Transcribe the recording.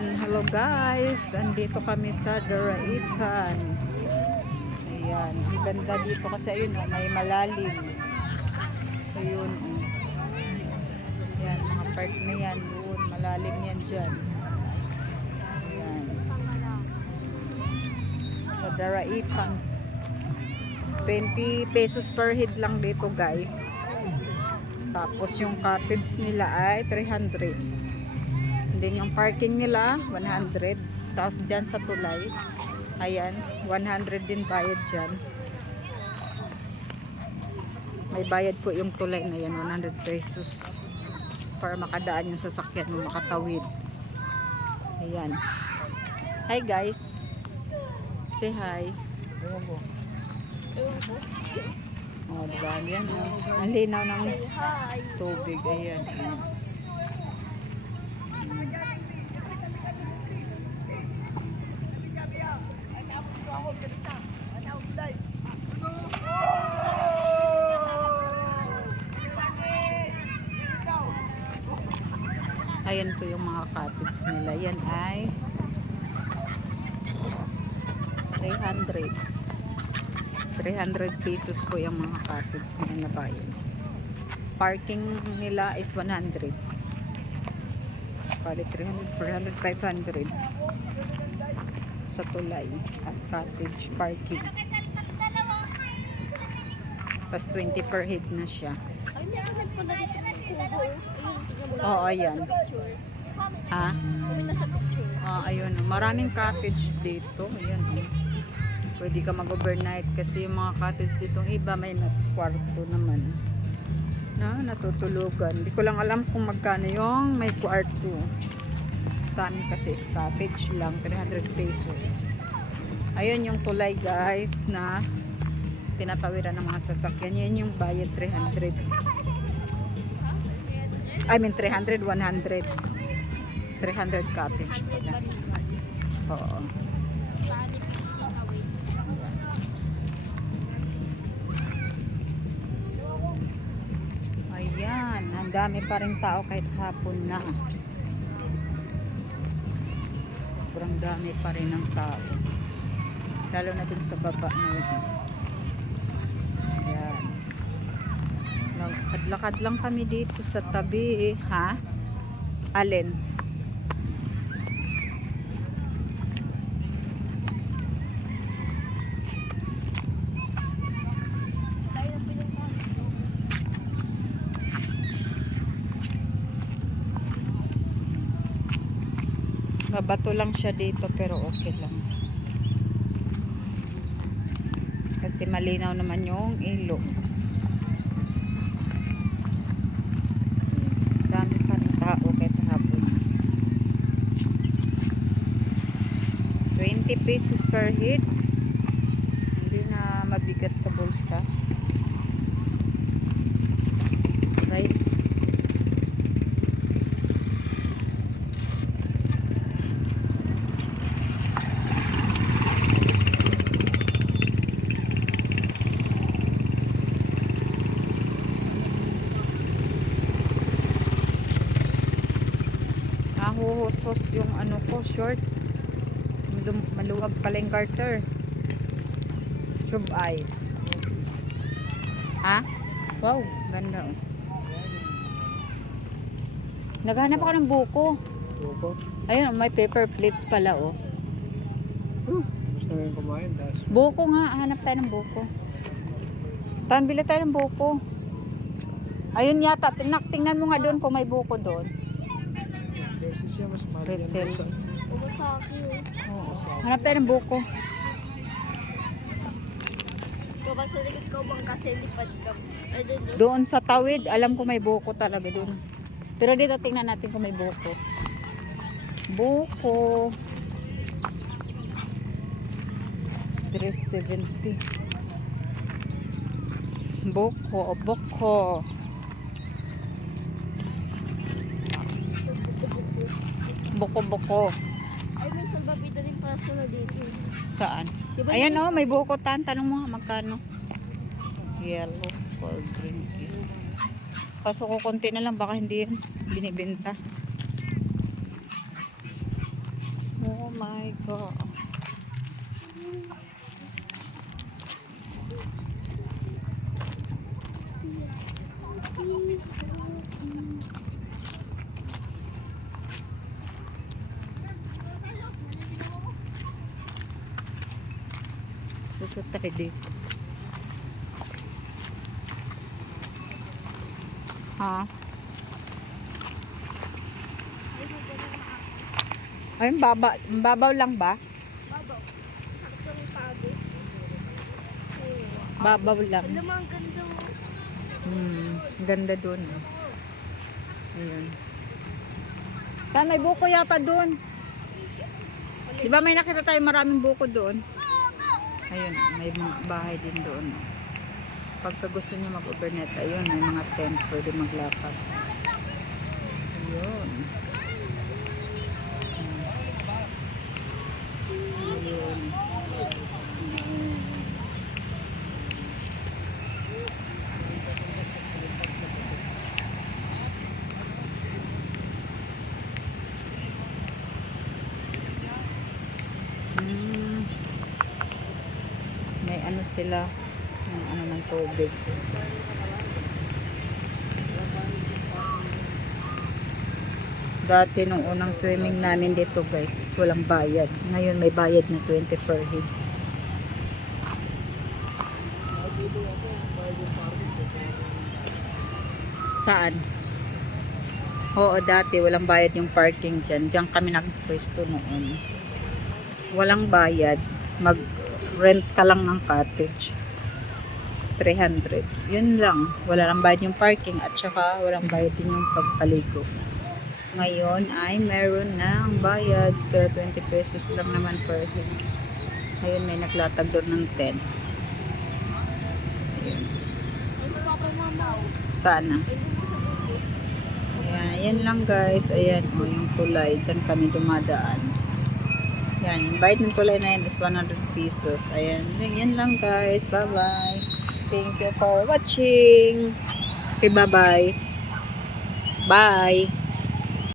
Ayan, hello guys. Andito kami sa Daraitan. Ayan, ang ganda dito kasi ayun may malalim. Ayun. oh. Ayan, mga part na yan doon. Malalim yan dyan. Ayan. Sa Daraitan. 20 pesos per head lang dito guys. Tapos yung cottage nila ay 300. Then yung parking nila 100. Tapos dyan sa tulay, ayan, 100 din bayad dyan. May bayad po yung tulay na yan, 100 pesos. Para makadaan yung sasakyan mo, makatawid. Ayan. Hi guys. Say hi. Oh, diba? Yan, oh. Ang linaw ng tubig. Ayan. Ayan po yung mga cottage nila. Yan ay 300. 300 pesos po yung mga cottage na nabayan. Parking nila is 100. Bali 300, 400, 500 sa tulay at cottage parking. Tapos 20 per head na siya. Oo, ayan. Ha? Ah, ayun. Maraming cottage dito. Ayun. oh. Pwede ka mag-overnight kasi yung mga cottage dito, iba may kwarto naman. Na, natutulugan. Hindi ko lang alam kung magkano yung may kwarto. Sa amin kasi is cottage lang, 300 pesos. Ayun yung tulay guys na tinatawiran ng mga sasakyan. Yan yung bayad 300. I mean 300, 100. 300 cottage pala. Oo. Ayan, ang dami pa rin tao kahit hapon na. Sobrang dami pa rin ng tao. Lalo na dun sa baba na yun. Ayan. Lakad-lakad lang kami dito sa tabi eh. Ha? Alin? Mabato lang siya dito pero okay lang. Kasi malinaw naman yung ilog. Dami pa rin tao kahit hapon. 20 pesos per head. Hindi na mabigat sa bulsa. Right? Nahuhusos yung ano ko, short. Maluwag pala yung garter. Tube eyes. Ha? Wow, ganda oh. Naghanap ako ng buko. Buko. Ayun, may paper plates pala oh. Gusto mo yung kumain, Buko nga, hanap tayo ng buko. Tan, bili tayo ng buko. Ayun yata, tingnan mo nga doon kung may buko doon. Versus siya, mas mahal yan. Refill. Sa, Kumusta ako? Oo. Hanap tayo ng buko. Kapag sa likod ko, bang kasi lipad ka. Doon, sa tawid, alam ko may buko talaga doon. Pero dito tingnan natin kung may buko. Buko. 370. Buko, buko. Buko, buko. Ay, may salbabida din para sa dito. Saan? Di ba Ayan oh, may buko tan. Tanong mo magkano? Yellow, gold, green. yellow. Kaso ko konti na lang baka hindi yan binibenta. my God. Susot tayo dito. Ha? Ay, baba, babaw lang ba? Babo. Sakto ng pagos. Babaw lang. Alam mo, ang ganda mo. Hmm, ganda doon. Ayun. Tan, may buko yata doon. Di ba may nakita tayo maraming buko doon? Ayun, may mga bahay din doon. Pagka gusto niyo mag-overnight, ayun, may mga tent pwede maglakad. Ayun. Ayun. Ano sila, yung ano ng tubig. Dati nung unang swimming namin dito guys is walang bayad. Ngayon may bayad na 20 per. Saan? Oo, dati walang bayad yung parking dyan. Diyan kami nagpwesto noon. Walang bayad. Mag-rent ka lang ng cottage. 300. Yun lang. Wala lang bayad yung parking at saka walang bayad din yung pagpaligo. Ngayon ay meron na ang bayad pero 20 pesos lang naman per head. Ngayon may naglatag doon ng 10. Ayun. Ano pa pa mama? Sana. Ayan, ayan lang guys. Ayan, o yung tulay. Diyan kami dumadaan. Yan, yung bayad ng tulay na yan is 100 pesos. Ayan, yan lang guys. Bye-bye. Thank you for watching. Say bye-bye. Bye.